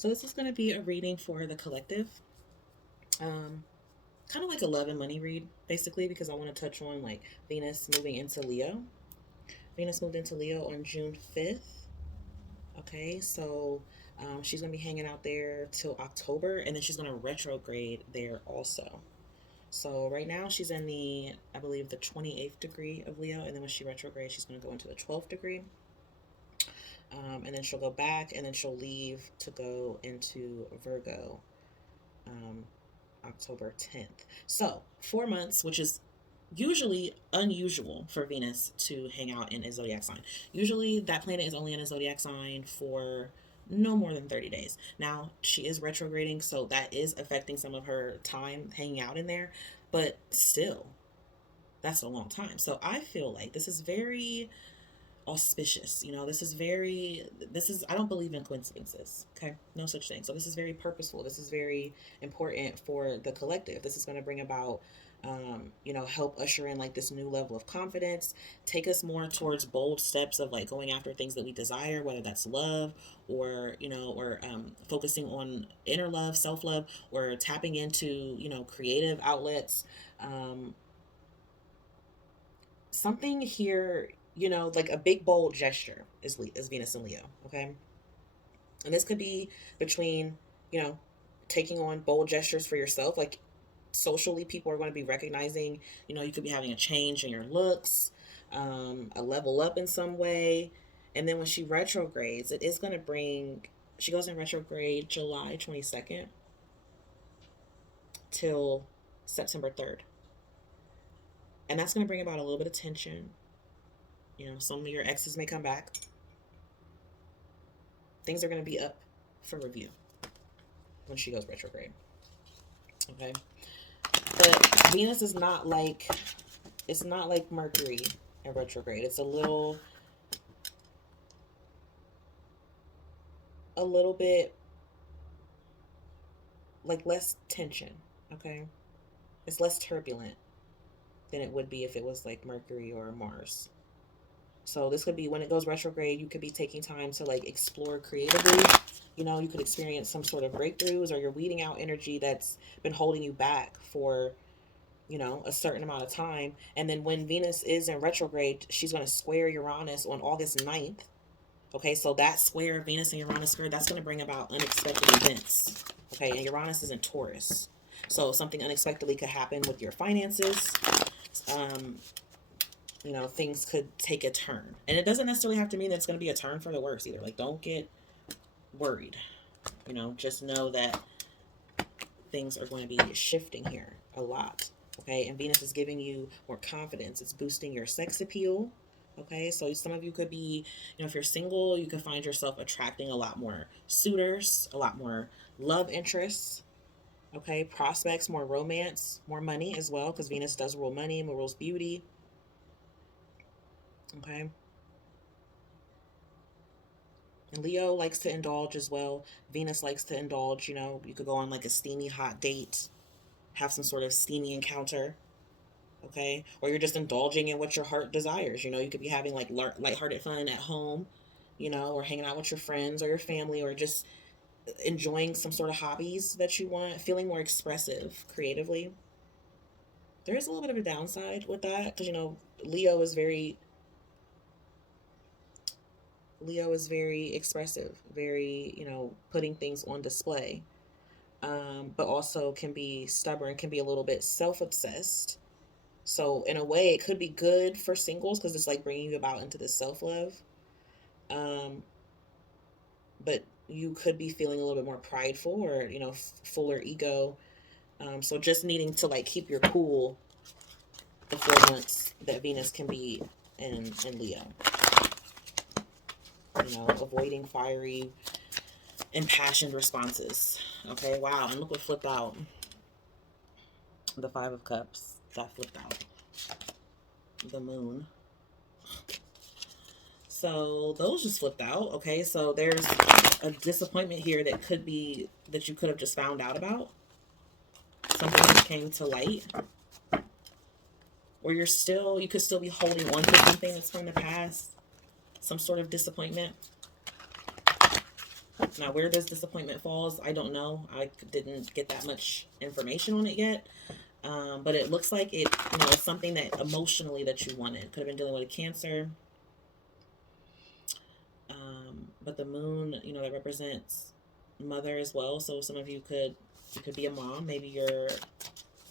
So this is going to be a reading for the collective. Um, Kind of like a love and money read, basically, because I want to touch on like Venus moving into Leo. Venus moved into Leo on June 5th. Okay, so she's going to be hanging out there till October, and then she's going to retrograde there also. So right now she's in the, I believe, the 28th degree of Leo, and then when she retrogrades, she's going to go into the 12th degree. And then she'll go back, and then she'll leave to go into Virgo um, October 10th. So 4 months, which is usually unusual for Venus to hang out in a zodiac sign. Usually that planet is only in a zodiac sign for no more than 30 days. Now, she is retrograding, so that is affecting some of her time hanging out in there, but still, that's a long time. So I feel like this is very auspicious. This is, I don't believe in coincidences. Okay. No such thing. So this is very purposeful. This is very important for the collective. This is going to bring about, help usher in like this new level of confidence, take us more towards bold steps of like going after things that we desire, whether that's love or focusing on inner love, self love, or tapping into, creative outlets. Um, Something here, like a big bold gesture is Venus and Leo, okay? And this could be between, you know, taking on bold gestures for yourself, like socially people are going to be recognizing, you could be having a change in your looks, a level up in some way. And then when she retrogrades, it is going to bring, she goes in retrograde July 22nd till September 3rd. And that's going to bring about a little bit of tension. Some of your exes may come back. Things are going to be up for review when she goes retrograde. Okay. But Venus is not like, it's not like Mercury in retrograde. It's a little bit like less tension. Okay. It's less turbulent than it would be if it was like Mercury or Mars. So this could be when it goes retrograde, you could be taking time to like explore creatively. You could experience some sort of breakthroughs, or you're weeding out energy that's been holding you back for, a certain amount of time. And then when Venus is in retrograde, she's going to square Uranus on August 9th. Okay, so that square, Venus and Uranus square, that's going to bring about unexpected events. Okay, and Uranus is in Taurus. So something unexpectedly could happen with your finances. Um, things could take a turn. And it doesn't necessarily have to mean that it's going to be a turn for the worse either. Like, don't get worried. Just know that things are going to be shifting here a lot. Okay, and Venus is giving you more confidence. It's boosting your sex appeal. Okay, so some of you could be, if you're single, you could find yourself attracting a lot more suitors, a lot more love interests. Okay, prospects, more romance, more money as well, because Venus does rule money, rules beauty. Okay, and Leo likes to indulge as well. Venus likes to indulge. You could go on like a steamy hot date, have some sort of steamy encounter. Okay, or you're just indulging in what your heart desires. You could be having like lighthearted fun at home, or hanging out with your friends or your family, or just enjoying some sort of hobbies that you want, feeling more expressive creatively. There is a little bit of a downside with that because Leo is very Leo is very expressive, very, putting things on display, but also can be stubborn, can be a little bit self obsessed. So, in a way, it could be good for singles because it's like bringing you about into this self love. Um, but you could be feeling a little bit more prideful or, fuller ego. So, just needing to like keep your cool the 4 months that Venus can be in Leo. Avoiding fiery, impassioned responses. Okay, wow. And look what flipped out. The Five of Cups. That flipped out. The Moon. So those just flipped out. Okay, so there's a disappointment here that you could have just found out about. Something that came to light. Or you could still be holding on to something that's from the past. Some sort of disappointment. Now, where this disappointment falls, I don't know. I didn't get that much information on it yet. But it looks like it's something that emotionally that you wanted. Could have been dealing with a Cancer. But the moon, that represents mother as well. So some of you could be a mom. Maybe you're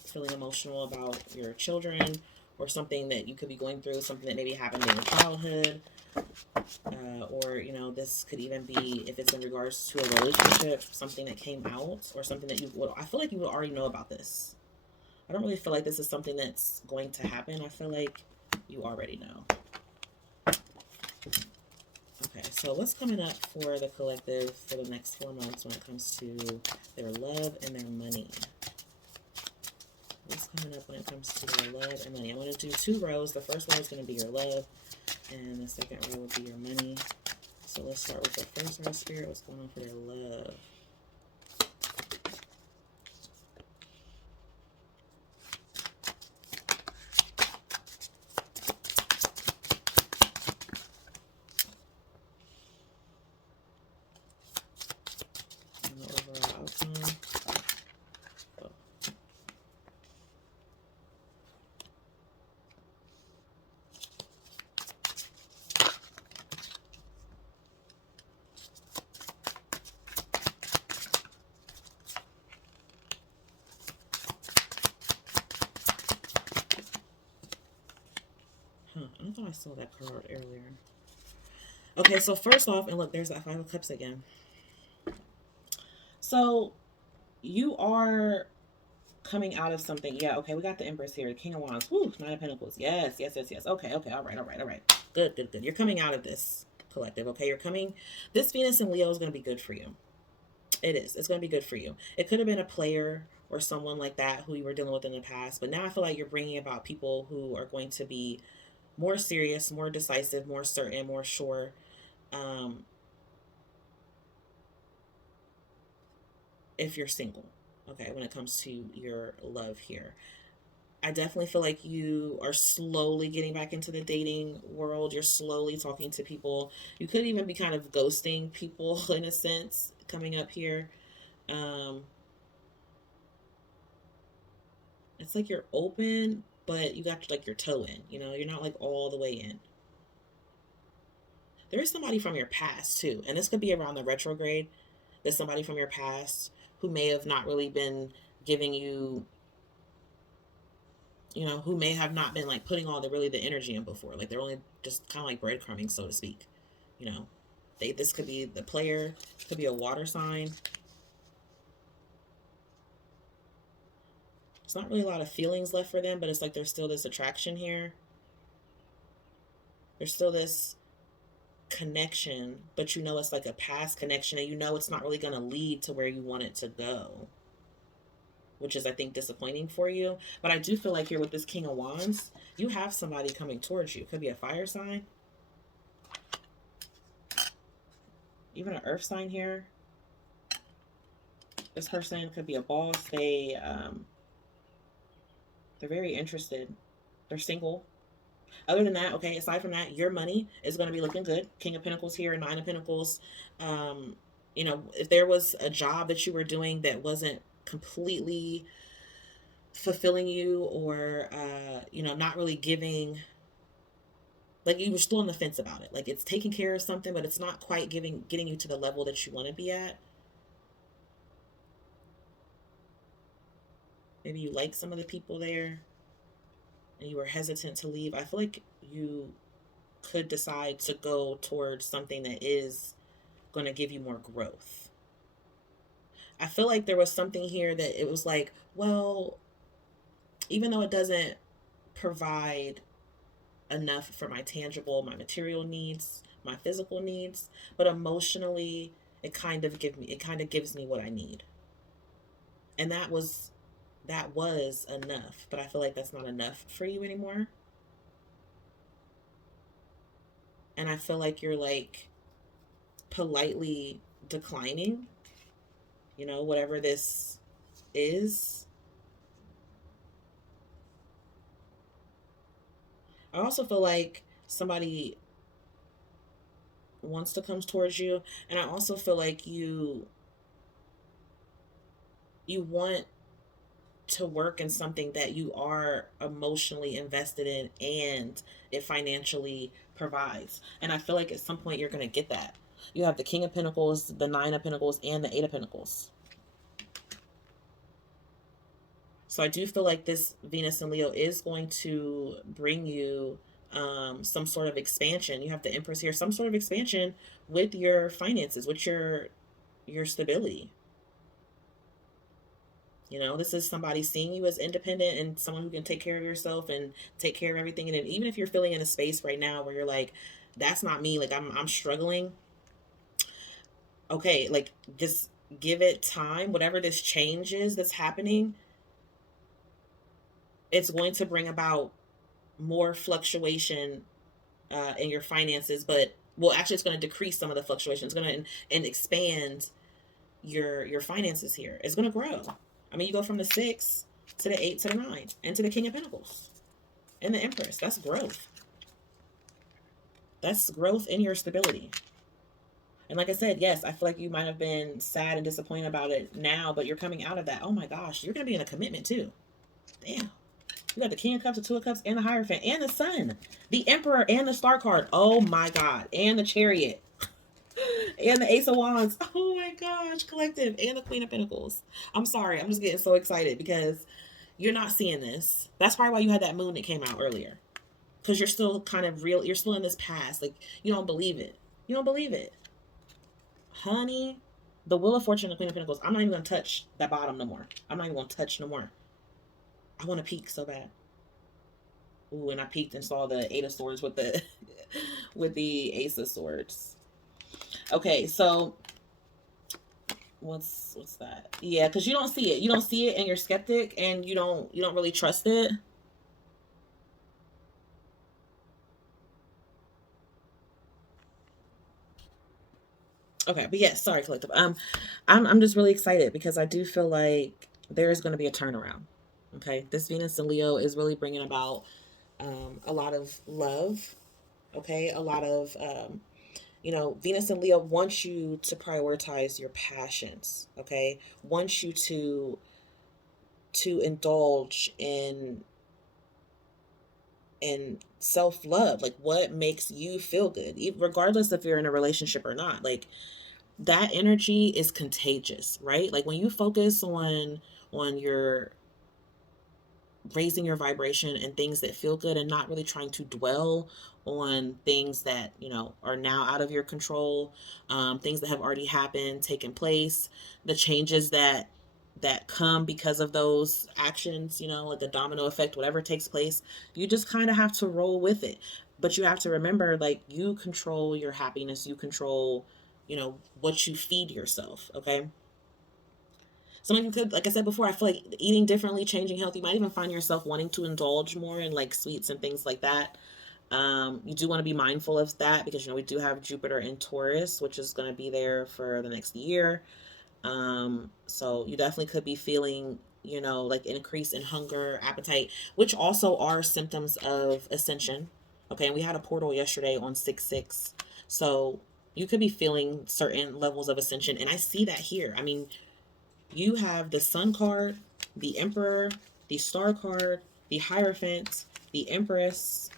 feeling emotional about your children, or something that you could be going through, something that maybe happened in your childhood. Or this could even be, if it's in regards to a relationship, something that came out, or something that I feel like you would already know about this. I don't really feel like this is something that's going to happen. I feel like you already know. Okay, so what's coming up for the collective for the next 4 months when it comes to their love and their money? What's coming up when it comes to their love and money? I'm going to do 2 rows. The first row is going to be your love, and the second row will be your money. So let's start with the first row, Spirit. What's going on for their love? And the overall outcome. I thought I saw that card earlier. Okay, so first off, and look, there's that 5 of Cups again. So you are coming out of something. Yeah, okay, we got the Empress here. The King of Wands. Whew, 9 of Pentacles. Yes, yes, yes, yes. Okay, okay, all right, all right, all right. Good, good, good. You're coming out of this, collective, okay? This Venus and Leo is going to be good for you. It is. It's going to be good for you. It could have been a player or someone like that who you were dealing with in the past, but now I feel like you're bringing about people who are going to be more serious, more decisive, more certain, more sure. Um, if you're single, okay, when it comes to your love here, I definitely feel like you are slowly getting back into the dating world. You're slowly talking to people. You could even be kind of ghosting people in a sense coming up here. Um, it's like you're open, but you got like your toe in. You're not like all the way in. There is somebody from your past too, and this could be around the retrograde. There's somebody from your past who may have not really been giving you, who may have not been like putting all the energy in before. Like they're only just kind of like breadcrumbing, so to speak. You know, this could be the player, could be a water sign. It's not really a lot of feelings left for them, but it's like there's still this attraction here. There's still this connection, but it's like a past connection, and it's not really going to lead to where you want it to go, which is, I think, disappointing for you. But I do feel like here with this King of Wands, you have somebody coming towards you. Could be a fire sign, even an earth sign here. This person could be a boss. They're very interested. They're single. Other than that, okay, aside from that, your money is going to be looking good. King of Pentacles here, 9 of Pentacles. Um, if there was a job that you were doing that wasn't completely fulfilling you, or not really giving, like you were still on the fence about it, like it's taking care of something, but it's not quite getting you to the level that you want to be at. Maybe you like some of the people there and you were hesitant to leave. I feel like you could decide to go towards something that is going to give you more growth. I feel like there was something here that it was like, well, even though it doesn't provide enough for my tangible, my material needs, my physical needs, but emotionally it kind of gives me what I need. And that was enough, but I feel like that's not enough for you anymore. And I feel like you're like politely declining, whatever this is. I also feel like somebody wants to come towards you. And I also feel like you want to work in something that you are emotionally invested in and it financially provides. And I feel like at some point you're going to get that. You have the King of Pentacles, the Nine of Pentacles, and the Eight of Pentacles. So I do feel like this Venus and Leo is going to bring you some sort of expansion. You have the Empress here, some sort of expansion with your finances, with your stability. You know, this is somebody seeing you as independent and someone who can take care of yourself and take care of everything. And even if you're feeling in a space right now where you're like, that's not me, like I'm struggling. Okay, like just give it time. Whatever this change is that's happening, it's going to bring about more fluctuation in your finances, but well, actually, it's going to decrease some of the fluctuation. It's going to and expand your finances here. It's going to grow. I mean, you go from the 6 to the 8 to the 9 and to the King of Pentacles and the Empress. That's growth. That's growth in your stability. And like I said, yes, I feel like you might have been sad and disappointed about it now, but you're coming out of that. Oh my gosh, you're going to be in a commitment too. Damn. You got the King of Cups, the Two of Cups, and the Hierophant, and the Sun, the Emperor, and the Star card. Oh my God. And the Chariot, and the Ace of Wands. Oh my gosh, collective, and the Queen of Pentacles. I'm sorry. I'm just getting so excited because you're not seeing this. That's probably why you had that moon that came out earlier. Because you're still kind of real. You're still in this past. Like, you don't believe it. You don't believe it. Honey, the Wheel of Fortune and the Queen of Pentacles. I'm not even going to touch that bottom no more. I'm not even going to touch no more. I want to peek so bad. Ooh, and I peeked and saw the Eight of Swords with the with the Ace of Swords. Okay, so what's that? Yeah, because you don't see it. You don't see it, and you're skeptic, and you don't really trust it. Okay, but yes, sorry, collective. I'm just really excited because I do feel like there is going to be a turnaround. Okay, this Venus and Leo is really bringing about a lot of love. Okay, a lot of Venus and Leo wants you to prioritize your passions. Okay, wants you to indulge in self-love, like what makes you feel good, regardless if you're in a relationship or not. Like that energy is contagious, right? Like when you focus on your raising your vibration and things that feel good and not really trying to dwell on things that are now out of your control, things that have already happened, taken place, the changes that come because of those actions, like the domino effect, whatever takes place, you just kind of have to roll with it. But you have to remember, like, you control your happiness, you control what you feed yourself. Okay, some of you could, like I said before, I feel like eating differently, changing health, you might even find yourself wanting to indulge more in like sweets and things like that. You do want to be mindful of that because we do have Jupiter in Taurus, which is going to be there for the next year. So you definitely could be feeling, like increase in hunger, appetite, which also are symptoms of ascension. Okay, and we had a portal yesterday on 6/6, so you could be feeling certain levels of ascension, and I see that here. I mean, you have the Sun card, the Emperor, the Star card, the Hierophant, the Empress.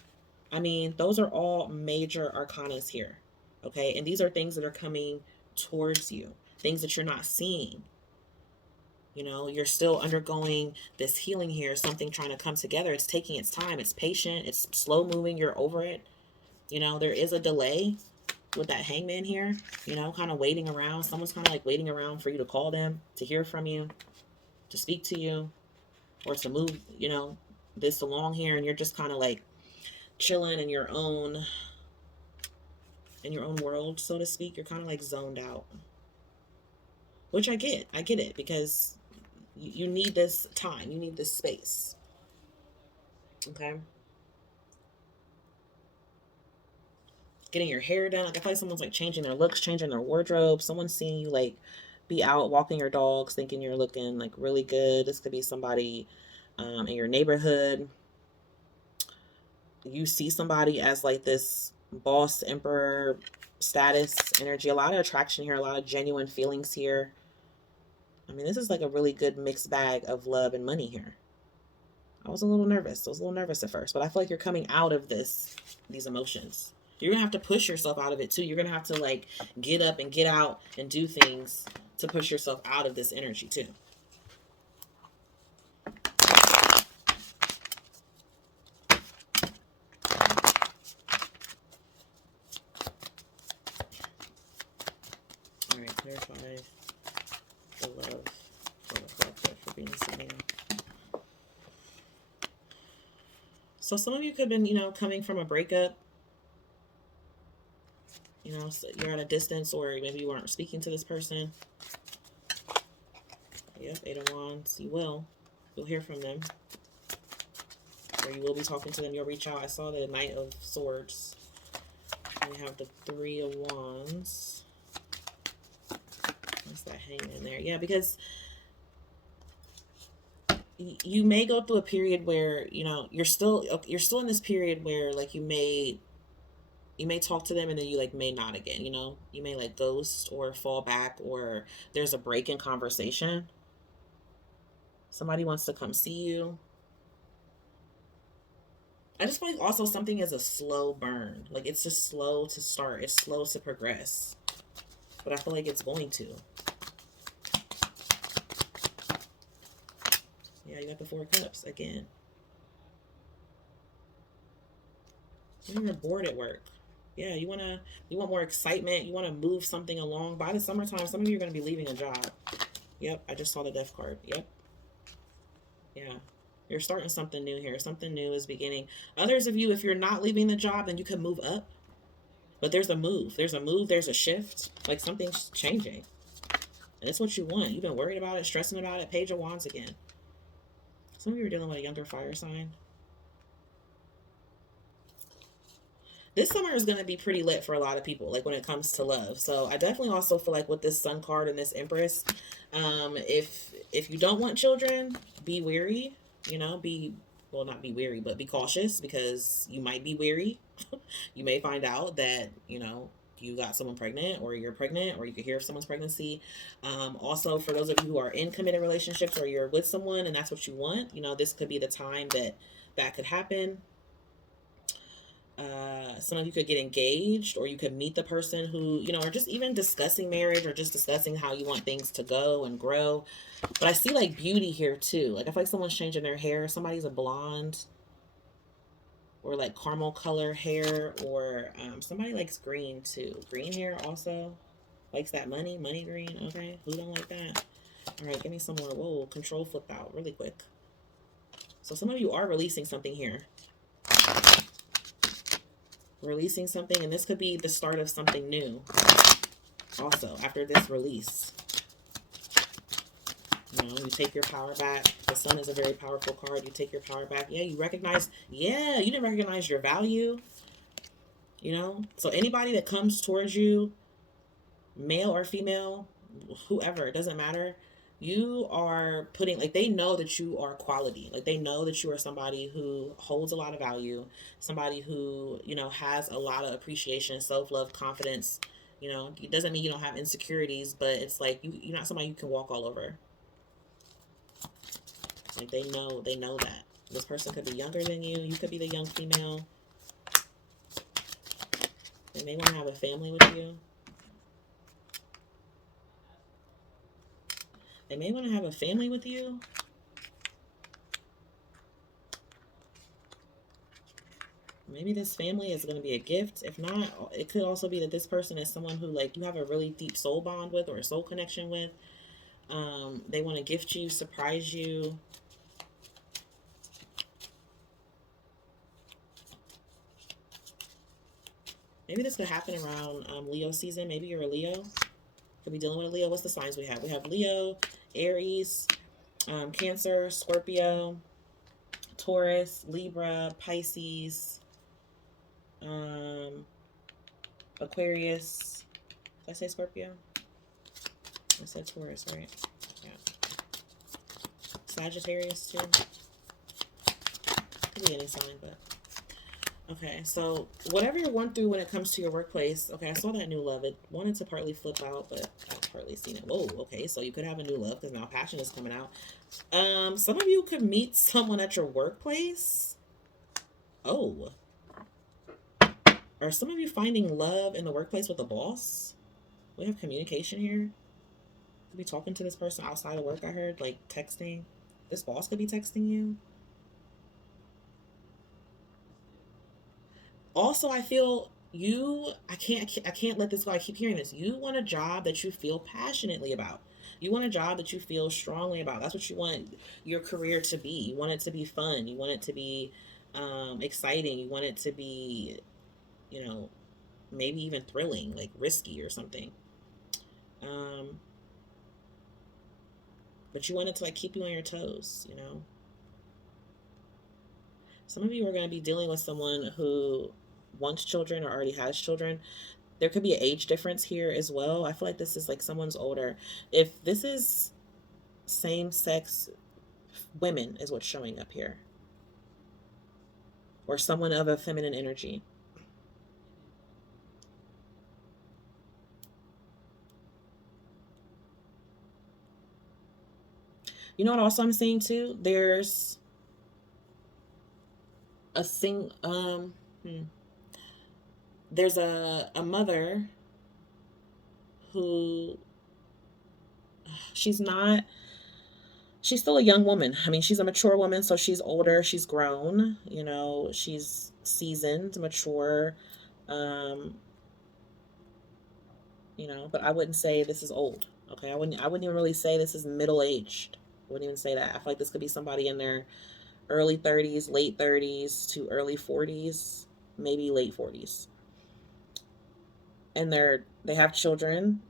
I mean, those are all major arcanas here. Okay. And these are things that are coming towards you, things that you're not seeing. You're still undergoing this healing here, something trying to come together. It's taking its time. It's patient. It's slow moving. You're over it. There is a delay with that Hangman here, kind of waiting around. Someone's kind of like waiting around for you to call them, to hear from you, to speak to you, or to move, this along here. And you're just kind of like chilling in your own world, so to speak. You're kind of like zoned out, which I get it because you need this time, you need this space. Okay, getting your hair done, like I feel like someone's like changing their looks, changing their wardrobe. Someone's seeing you like be out walking your dogs, thinking you're looking like really good. This could be somebody in your neighborhood. You see somebody as like this boss, emperor, status energy, a lot of attraction here, a lot of genuine feelings here. I mean, this is like a really good mixed bag of love and money here. I was a little nervous. I was a little nervous at first, but I feel like you're coming out of these emotions. You're going to have to push yourself out of it too. You're going to have to like get up and get out and do things to push yourself out of this energy too. All right, clarify the love for the collective for Venus and Leo. So some of you could have been, coming from a breakup. So you're at a distance, or maybe you weren't speaking to this person. Yep, 8 of Wands. You'll hear from them, or you will be talking to them. You'll reach out. I saw the Knight of Swords. We have the 3 of Wands. What's that hanging in there? Yeah, because you may go through a period where you're still in this period where like you may talk to them and then you like may not again. You may like ghost or fall back, or there's a break in conversation. Somebody wants to come see you. I just feel like also something is a slow burn. Like it's just slow to start. It's slow to progress. But I feel like it's going to. Yeah, you got the 4 of Cups again. You're bored at work. Yeah, you want more excitement. You want to move something along. By the summertime, some of you are going to be leaving a job. Yep, I just saw the Death card. Yep. Yeah. You're starting something new here. Something new is beginning. Others of you, if you're not leaving the job, then you can move up. But there's a move. There's a shift. Like something's changing. And it's what you want. You've been worried about it, stressing about it. Page of Wands again. Some of you are dealing with a younger fire sign. This summer is going to be pretty lit for a lot of people, like when it comes to love. So I definitely also feel like with this Sun card and this Empress, if you don't want children, be wary. Not be wary, but be cautious, because you might be wary. You may find out that you got someone pregnant, or you're pregnant, or you could hear of someone's pregnancy. Also, for those of you who are in committed relationships, or you're with someone and that's what you want, this could be the time that could happen. Some of you could get engaged, or you could meet the person who, or just even discussing marriage, or just discussing how you want things to go and grow. But I see like beauty here too. Like I feel like someone's changing their hair. Somebody's a blonde, or like caramel color hair, or somebody likes green too. Green hair also likes that money green. Okay, who don't like that? All right, give me some more. Whoa, control flipped out really quick. So some of you are releasing something here. Releasing something, and this could be the start of something new also after this release. You take your power back. The Sun is a very powerful card. You take your power back. Yeah, you didn't recognize your value. So anybody that comes towards you, male or female, whoever, it doesn't matter, you are putting, like, they know that you are quality. Like, they know that you are somebody who holds a lot of value, somebody who, has a lot of appreciation, self-love, confidence. It doesn't mean you don't have insecurities, but it's like you're not somebody you can walk all over. Like, they know that. This person could be younger than you. You could be the young female. They may want to have a family with you. They may want to have a family with you. Maybe this family is going to be a gift. If not, it could also be that this person is someone who, like, you have a really deep soul bond with, or a soul connection with. They want to gift you, surprise you. Maybe this could happen around Leo season. Maybe you're a Leo. Could be dealing with a Leo. What's the signs we have? We have Leo, Aries, Cancer, Scorpio, Taurus, Libra, Pisces, Aquarius. Did I say Scorpio? I said Taurus, right? Yeah. Sagittarius too. Could be any sign, but Okay, so whatever you're going through when it comes to your workplace, okay, I saw that new love. It wanted to partly flip out, but I've partly seen it. Whoa, okay, so you could have a new love because now passion is coming out. Some of you could meet someone at your workplace. Oh, are some of you finding love in the workplace with a boss? We have communication here. Could be talking to this person outside of work. I heard like texting. This boss could be texting you. Also, I feel I can't let this go. I keep hearing this. You want a job that you feel passionately about. You want a job that you feel strongly about. That's what you want your career to be. You want it to be fun. You want it to be exciting. You want it to be, you know, maybe even thrilling, like risky or something. Um, but you want it to like keep you on your toes. Some of you are going to be dealing with someone who wants children or already has children. There could be an age difference here as well. I feel like this is like someone's older. If this is same sex women, is what's showing up here, or someone of a feminine energy. You know what? Also, I'm seeing too. There's a sing. There's a mother who she's not she's still a young woman. I mean, she's a mature woman, so she's older, she's grown, she's seasoned, mature. Um, but I wouldn't say this is old. Okay. I wouldn't even really say this is middle aged. I wouldn't even say that. I feel like this could be somebody in their early 30s, late 30s to early 40s, maybe late 40s. And they have children,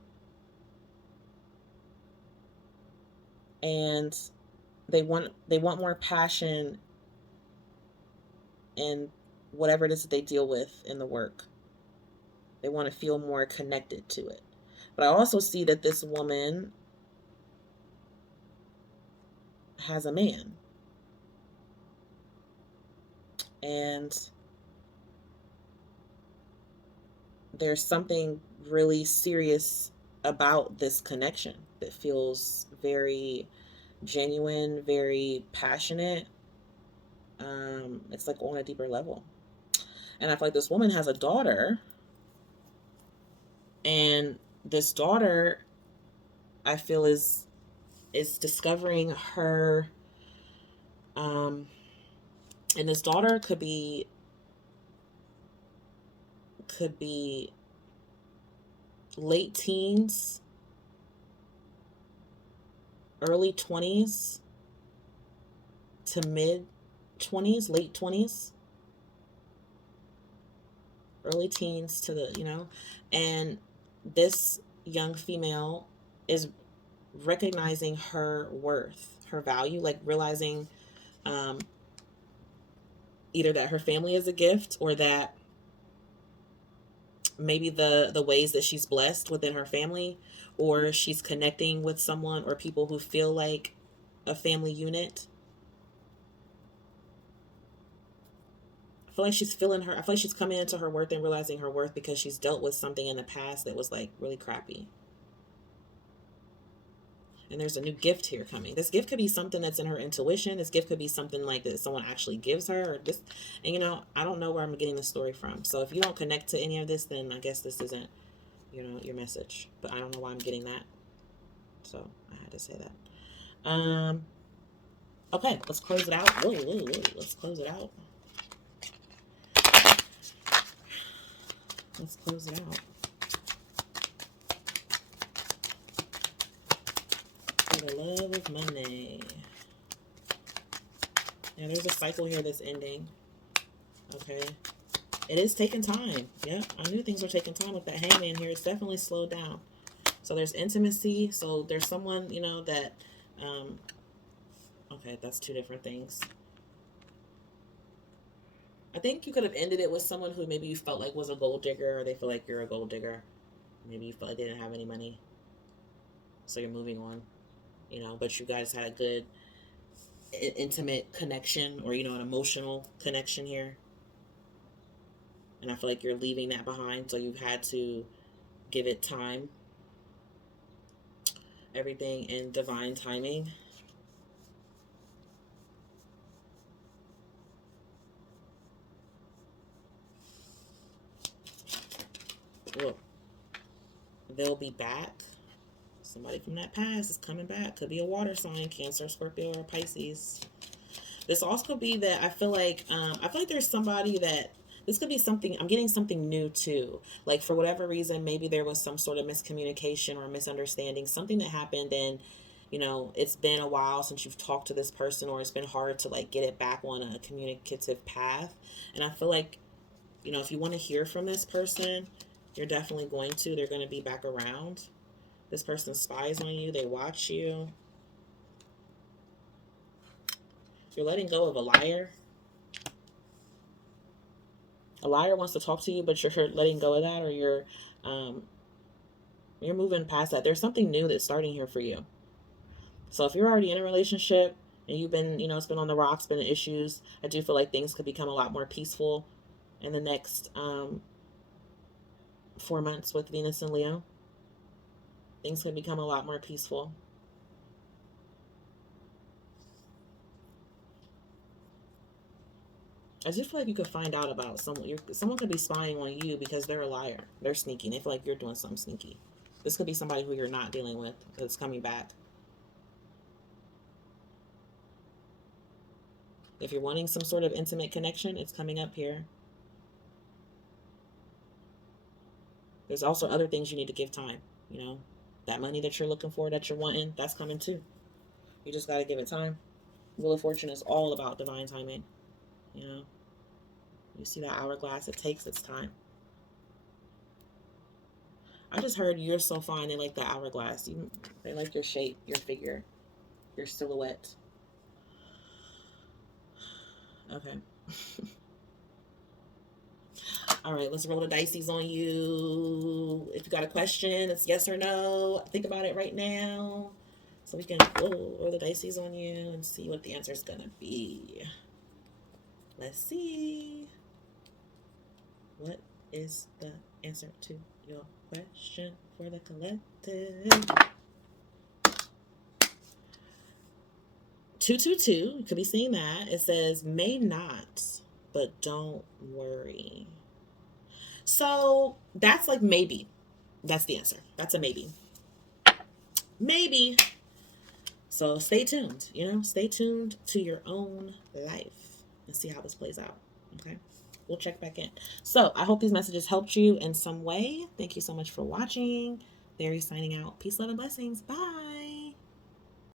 and they want more passion in whatever it is that they deal with in the work. They want to feel more connected to it. But I also see that this woman has a man. And there's something really serious about this connection that feels very genuine, very passionate. It's like on a deeper level. And I feel like this woman has a daughter, and this daughter, I feel, is discovering her. And this daughter could be late teens, early 20s to mid 20s, late 20s, early teens to and this young female is recognizing her worth, her value, like realizing um, either that her family is a gift, or that maybe the ways that she's blessed within her family, or she's connecting with someone or people who feel like a family unit. I feel like she's coming into her worth and realizing her worth because she's dealt with something in the past that was like really crappy. And there's a new gift here coming. This gift could be something that's in her intuition. This gift could be something like that someone actually gives her, or just, and I don't know where I'm getting the story from. So if you don't connect to any of this, then I guess this isn't, your message. But I don't know why I'm getting that. So I had to say that. Okay, let's close it out. Whoa, whoa, whoa. Let's close it out. Let's close it out. For the love of money. Yeah, there's a cycle here that's ending. Okay. It is taking time. Yep. I knew things were taking time with that hangman here. It's definitely slowed down. So there's intimacy. So there's someone, that okay, that's two different things. I think you could have ended it with someone who maybe you felt like was a gold digger, or they feel like you're a gold digger. Maybe you felt like they didn't have any money. So you're moving on, but you guys had a good intimate connection, or an emotional connection here. And I feel like you're leaving that behind, so you've had to give it time. Everything in divine timing. Look, they'll be back. Somebody from that past is coming back. Could be a water sign, Cancer, Scorpio, or Pisces. This also could be that I feel like there's somebody that this could be something. I'm getting something new too. Like for whatever reason, maybe there was some sort of miscommunication or misunderstanding, something that happened, and it's been a while since you've talked to this person, or it's been hard to like get it back on a communicative path. And I feel like if you want to hear from this person, you're definitely going to. They're going to be back around. This person spies on you. They watch you. You're letting go of a liar. A liar wants to talk to you, but you're letting go of that, or you're moving past that. There's something new that's starting here for you. So if you're already in a relationship and you've been, it's been on the rocks, been issues, I do feel like things could become a lot more peaceful in the next 4 months with Venus and Leo. Things could become a lot more peaceful. I just feel like you could find out about someone. Someone could be spying on you because they're a liar. They're sneaky. They feel like you're doing something sneaky. This could be somebody who you're not dealing with that's coming back. If you're wanting some sort of intimate connection, it's coming up here. There's also other things you need to give time. That money that you're looking for, that you're wanting, that's coming too. You just got to give it time. Wheel of Fortune is all about divine timing. You see that hourglass, it takes its time. I just heard you're so fine. They like the hourglass. They like your shape, your figure, your silhouette. Okay. All right, let's roll the dices on you. If you got a question, it's yes or no. Think about it right now. So we can roll the dices on you and see what the answer is going to be. Let's see. What is the answer to your question for the collective? 222. You could be seeing that. It says, may not, but don't worry. So that's like maybe. That's the answer. That's a maybe. Maybe. So stay tuned. Stay tuned to your own life and see how this plays out. Okay. We'll check back in. So I hope these messages helped you in some way. Thank you so much for watching. Barry signing out. Peace, love, and blessings. Bye.